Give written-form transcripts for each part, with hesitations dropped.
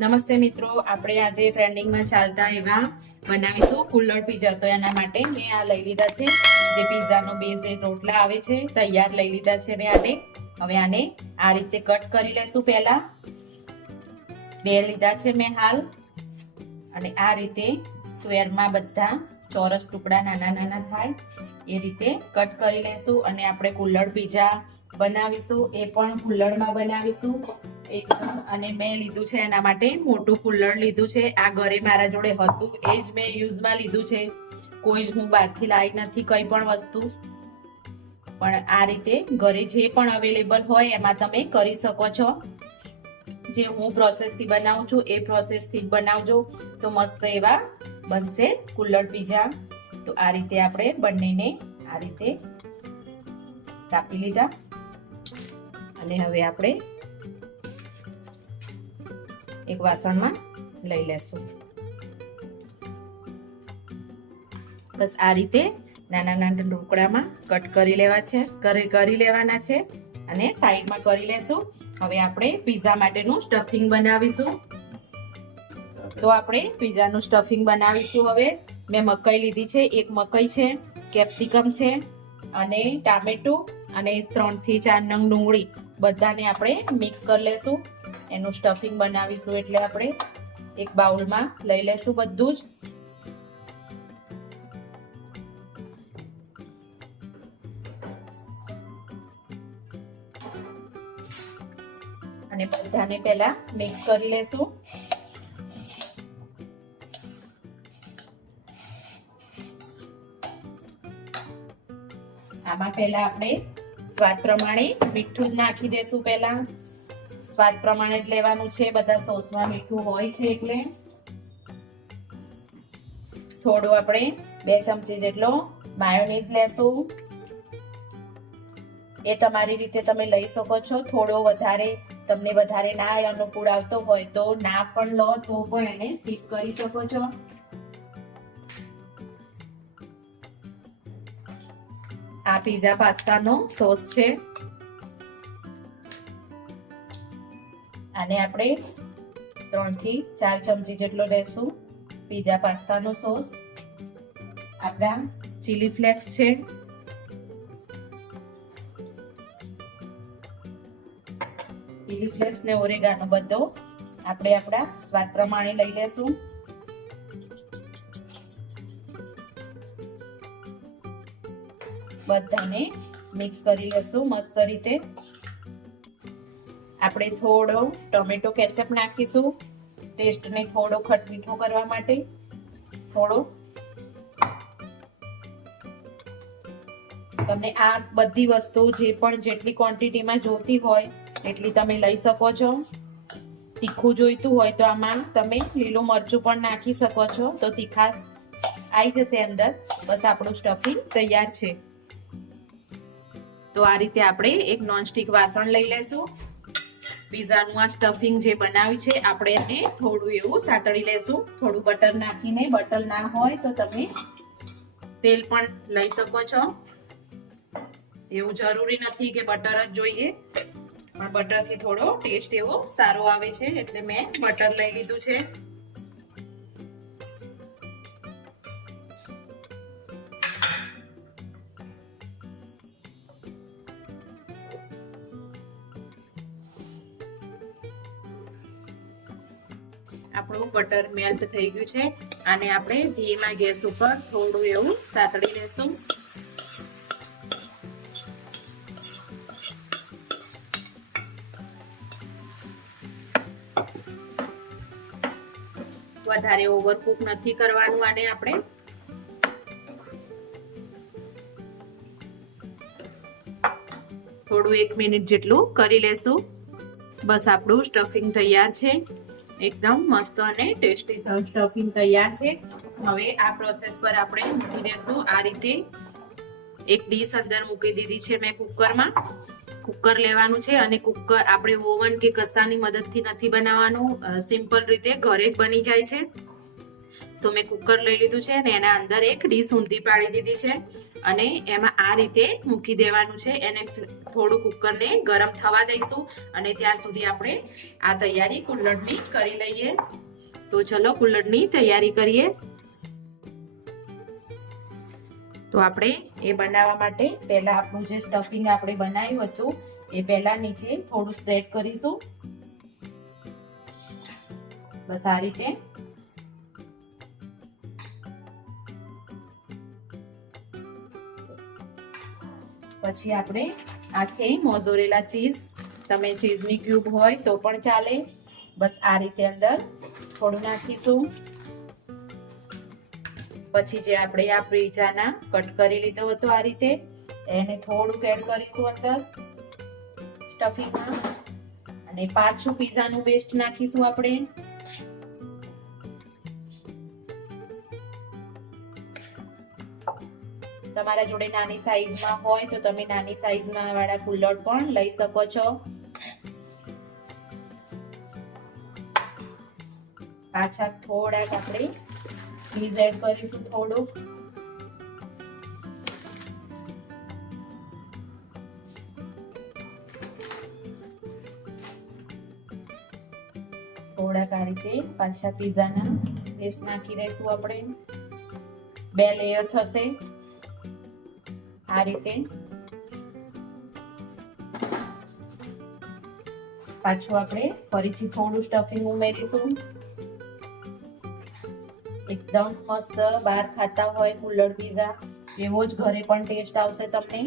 નમસ્તે મિત્રો, આપણે આજે ટ્રેન્ડિંગમાં ચાલતા એવા બનાવીશું કુલ્લડ પીઝા. તો એના માટે મેં આ લઈ લીધા છે, જે પીઝાનો બેઝ એ રોટલા આવે છે તૈયાર લઈ લીધા છે મેં આને. હવે આને આ રીતે કટ કરી લેશું. પહેલા બે લીધા છે મેં હાલ, અને આ રીતે સ્ક્વેરમાં બધા ચોરસ ટુકડા નાના નાના થાય એ રીતે કટ કરી લેશું. અને આપણે કુલ્લડ પીઝા બનાવીશું, એ પણ કુલ્લડમાં બનાવીશું. અને મેં લીધું છે એના માટે મોટું કુલ્લડ લીધું છે. આ ઘરે મારા જોડે હતું એ જ મેં યુઝમાં લીધું છે. કોઈ જ હું બહારથી લાવી નથી કઈ પણ વસ્તુ. પણ આ રીતે ઘરે જે પણ અવેલેબલ હોય એમાં તમે કરી શકો છો. જે હું પ્રોસેસથી બનાવું છું એ પ્રોસેસથી જ બનાવજો, તો મસ્ત એવા બનશે કુલ્લડ પીઝા. તો આ રીતે આપણે બંનેને આ રીતે કાપી લીધા, અને હવે આપણે એક વાસણમાં લઈ લેશું. બસ આ રીતે નાના નાના ટુકડામાં કટ કરી લેવાના છે અને સાઈડમાં કરી લેશું. હવે આપણે પીઝા માટેનું સ્ટફિંગ બનાવીશું. તો આપણે પીઝાનું સ્ટફિંગ બનાવીશું. હવે મેં મકાઈ લીધી છે, એક મકાઈ છે, કેપ્સિકમ છે, અને ટામેટું, અને 3 થી 4 નંગ ડુંગળી, બધાને આપણે મિક્સ કરી લેશું. એનું સ્ટફિંગ બનાવીશું એટલે આપણે એક બાઉલમાં લઈ લેશું બધું જ. અને બધાને પહેલા મિક્સ કરી લેશું. આમાં પહેલા આપણે સ્વાદ પ્રમાણે મીઠું જ નાખી દેશું. પહેલા સ્વાદ પ્રમાણે જ લેવાનું છે, બધા સોસમાં મીઠું હોય છે એટલે. થોડું આપણે 2 ચમચી જેટલો માયોનીઝ લેશું. એ તમારી રીતે તમે લઈ શકો છો. થોડો વધારે તમને વધારે ના અનુકૂળ આવતો હોય તો ના પણ લો, તો પણ એને સ્કીપ કરી શકો છો. આ પીઝા પાસ્તાનો સોસ છે. આને આપણે 3 થી 4 ચમચી જેટલો લેશું. પીઝા પાસ્તાનો સોસ. આપણા ચીલી ફ્લેક્સ છે, ચીલી ફ્લેક્સ ને ઓરેગાનો બધો આપણે આપણા સ્વાદ પ્રમાણે લઈ લેશું. બધાને મિક્સ કરી લેશું મસ્ત રીતે. આપણે થોડો ટોમેટો કેચઅપ નાખીશું, ટેસ્ટને થોડો ખટમીઠો કરવા માટે. થોડો તમને આ બધી વસ્તુ જે પણ જેટલી ક્વોન્ટિટીમાં જોતી હોય એટલી તમે લઈ શકો છો. તીખું જોઈતું હોય તો આમાં તમે લીલું મરચું પણ નાખી શકો છો, તો તીખાશ આવી જશે અંદર. બસ આપણું સ્ટફિંગ તૈયાર છે. તો આ રીતે આપણે એક નોનસ્ટિક વાસણ લઈ લેશું. પીઝાનું આ સ્ટફિંગ જે બનાવ્યું છે આપણે એને થોડું એવું સાતળી લેશું, થોડું બટર નાખીને. બટર ના હોય તો તમે તેલ પણ લઈ શકો છો. એવું જરૂરી નથી કે બટર જ જોઈએ, પણ બટરથી થોડો ટેસ્ટ એવો સારો આવે છે એટલે મેં બટર લઈ લીધું છે. આપણું બટર મેલ્ટ થઈ ગયું છે. આને આપણે ધીમા ગેસ ઉપર થોડું એવું સાતળી લેશું. વધારે ઓવરકુક નથી કરવાનું આને. આપણે થોડું 1 મિનિટ જેટલું કરી લેશું. બસ આપણું સ્ટફિંગ તૈયાર છે. એકદમ મસ્ત અને ટેસ્ટી સ્ટફિંગ તૈયાર છે. હવે આ પ્રોસેસ પર આપણે મૂકી દેશું. આ રીતે એક ડીશ અંદર મૂકી દીધી છે મેં કુકરમાં. કુકર લેવાનું છે, અને કુકર આપણે ઓવન કે કશાની મદદથી નથી બનાવવાનું. સિમ્પલ રીતે ઘરે જ બની જાય છે. તો મેં કુકર લઈ લીધું છે અને એના અંદર એક ડીશ ઊંધી પાડી દીધી છે અને એમાં આ રીતે મૂકી દેવાનું છે. એને થોડું કુકરને ગરમ થવા દઈશું અને ત્યાં સુધી આપણે આ તૈયારી કુલ્લડની કરી લઈએ. તો ચલો કુલ્લડની તૈયારી કરીએ. તો આપણે એ બનાવવા માટે પહેલા આપણું જે સ્ટફિંગ આપણે બનાવ્યું હતું એ પહેલા નીચે થોડું સ્પ્રેડ કરીશું. બસ આ રીતે. પછી આપણે આ છે મોઝરેલા ચીઝ. તમે ચીઝની ક્યુબ હોય તો પણ ચાલે. બસ આ રીતે અંદર થોડું નાખીશું. પછી જે આપણે આ પીઝાના કટ કરી લીધો હતો આ રીતે એને થોડુંક એડ કરીશું અંદર સ્ટફિંગમાં અને પાછું પીઝાનું પેસ્ટ નાખીશું આપણે. તમારા જોડે નાની સાઈઝમાં હોય તો તમે નાની સાઈઝના વાળા કુલ્લડ પણ લઈ શકો છો. પાછા થોડાક આપણે ચીઝ એડ કરીશું થોડુંક. થોડાક આ રીતે પાછા પીઝાના પેસ્ટ નાખી દઈશું આપણે. 2 લેયર થશે આ રીતે. પાછું આપણે ફરીથી થોડું સ્ટફિંગ ઉમેરીશું. એકદમ મસ્ત બહાર ખાતા હોય કુલ્લડ પીઝા એવો જ ઘરે પણ ટેસ્ટ આવશે તમને.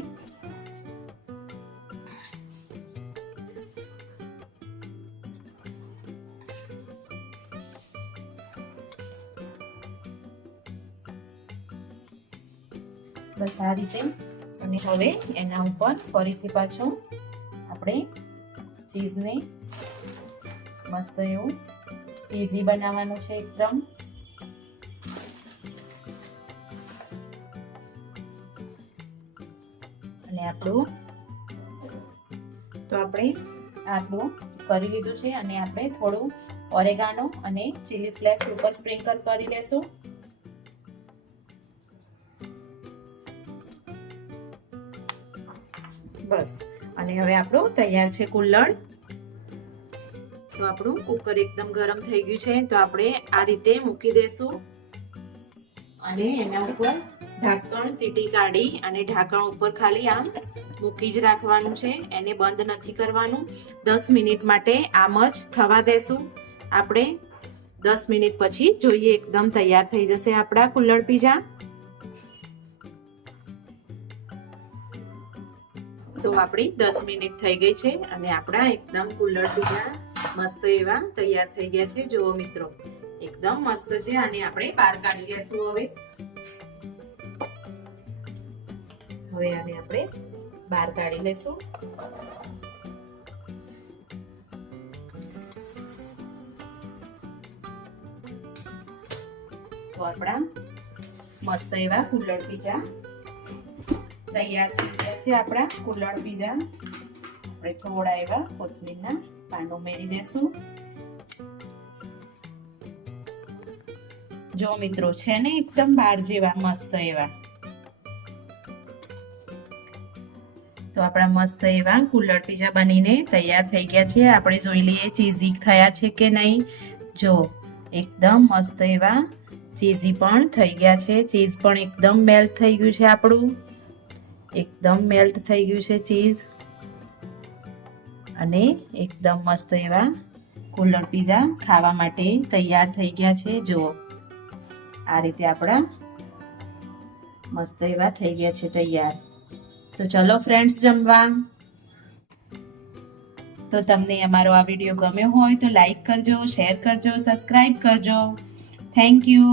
બસ આ રીતે. અને હવે એના ઉપર ફરીથી પાછું આપણે ચીઝને મસ્ત એવું ચીઝી બનાવવાનું છે એકદમ. અને આપણું તો આપણે આટલું કરી લીધું છે અને આપણે થોડું ઓરેગાનો અને ચીલી ફ્લેક્સ ઉપર સ્પ્રિંકલ કરી લેશું. બસ અને હવે આપણું તૈયાર છે કુલ્લડ. તો આપણું કુકર એકદમ ગરમ થઈ ગયું છે તો આપણે આ રીતે મૂકી દેશું અને એના ઉપર ઢાંકણ સીટી કાઢી અને ઢાંકણ ઉપર ખાલી આમ મૂકી જ રાખવાનું છે. એને બંધ નથી કરવાનું. 10 મિનિટ માટે આમ જ થવા દેશું. આપણે 10 મિનિટ પછી જોઈએ એકદમ તૈયાર થઈ જશે આપણા કુલ્લડ પીઝા. તો આપણી 10 મિનિટ થઈ ગઈ છે અને આપણા એકદમ કુલ્લડ પીઝા મસ્ત એવા તૈયાર થઈ ગયા છે. જુઓ મિત્રો એકદમ મસ્ત છે. આને આપણે બહાર કાઢી લેશું. હવે આને આપણે બહાર કાઢી લેશું. તો આપણા મસ્ત એવા કુલ્લડ પીઝા તૈયાર થઈ ગયા છે. આપણા કુલ્લડ પીઝા આપણે થોડા એવા કોથમીરના પાન ઉમેરી દેશું. જો મિત્રો છે ને એકદમ બહાર જેવા મસ્ત એવા. તો આપણા મસ્ત એવા કુલ્લડ પીઝા બનીને તૈયાર થઈ ગયા છે. આપણે જોઈ લઈએ ચીઝી થયા છે કે નહીં. જો એકદમ મસ્ત એવા ચીઝી પણ થઈ ગયા છે. ચીઝ પણ એકદમ મેલ્ટ થઈ ગયું છે. આપણું એકદમ મેલ્ટ થઈ ગયું છે ચીઝ અને એકદમ મસ્ત એવા કુલ્લડ પીઝા ખાવા માટે તૈયાર થઈ ગયા છે. જો આ રીતે આપણા મસ્ત એવા થઈ ગયા છે તૈયાર. તો ચલો ફ્રેન્ડ્સ જમવા. તો તમને અમારો આ વિડીયો ગમ્યો હોય તો લાઈક કરજો, શેર કરજો, સબસ્ક્રાઇબ કરજો. Thank you.